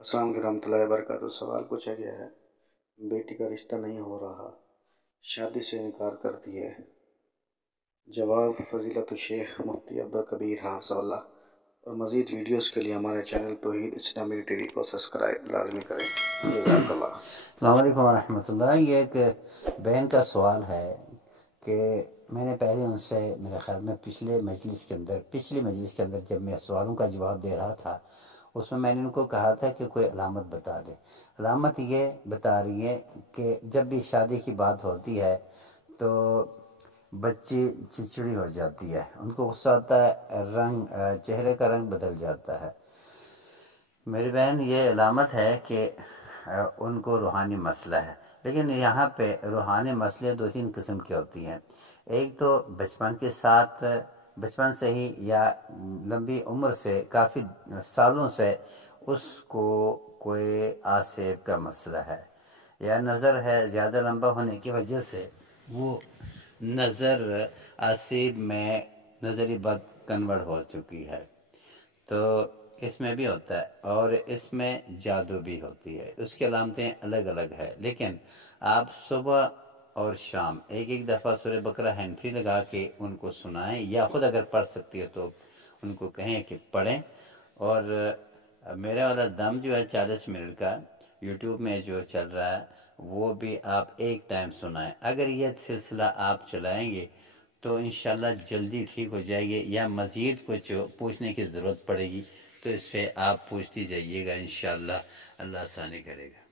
السلام علیکم ورحمۃ اللہ وبرکاتہ۔ سوال پوچھا گیا ہے، بیٹی کا رشتہ نہیں ہو رہا، شادی سے انکار کرتی ہے۔ جواب: فضیلت الشیخ مفتی عبدالکبیر حفظہ اللہ۔ اور مزید ویڈیوز کے لیے ہمارے چینل توحید اسلامی ٹی وی کو سبسکرائب لازمی کریں۔ جزاک اللہ۔ السلام علیکم ورحمۃ اللہ۔ یہ ایک بہن کا سوال ہے کہ میں نے پہلے ان سے میرے خیال میں پچھلی مجلس کے اندر جب میں سوالوں کا جواب دے رہا تھا، اس میں نے ان کو کہا تھا کہ کوئی علامت بتا دے۔ علامت یہ بتا رہی ہے کہ جب بھی شادی کی بات ہوتی ہے تو بچی چڑچڑی ہو جاتی ہے، ان کو غصہ آتا ہے، چہرے کا رنگ بدل جاتا ہے۔ میری بہن، یہ علامت ہے کہ ان کو روحانی مسئلہ ہے۔ لیکن یہاں پہ روحانی مسئلے دو تین قسم کے ہوتی ہیں۔ ایک تو بچپن سے ہی یا لمبی عمر سے، کافی سالوں سے اس کو کوئی آسیب کا مسئلہ ہے، یا نظر ہے زیادہ لمبا ہونے کی وجہ سے وہ نظر آسیب میں نظری بد کنورٹ ہو چکی ہے، تو اس میں بھی ہوتا ہے۔ اور اس میں جادو بھی ہوتی ہے، اس کی علامتیں الگ الگ ہے۔ لیکن آپ صبح اور شام ایک دفعہ سورہ بقرہ ہینڈ فری لگا کے ان کو سنائیں، یا خود اگر پڑھ سکتی ہو تو ان کو کہیں کہ پڑھیں۔ اور میرا والا دم جو ہے 40 منٹ کا یوٹیوب میں جو چل رہا ہے، وہ بھی آپ ایک ٹائم سنائیں۔ اگر یہ سلسلہ آپ چلائیں گے تو انشاءاللہ جلدی ٹھیک ہو جائے گی، یا مزید کچھ پوچھنے کی ضرورت پڑے گی تو اس پہ آپ پوچھتی جائیے گا، انشاءاللہ اللہ آسانی کرے گا۔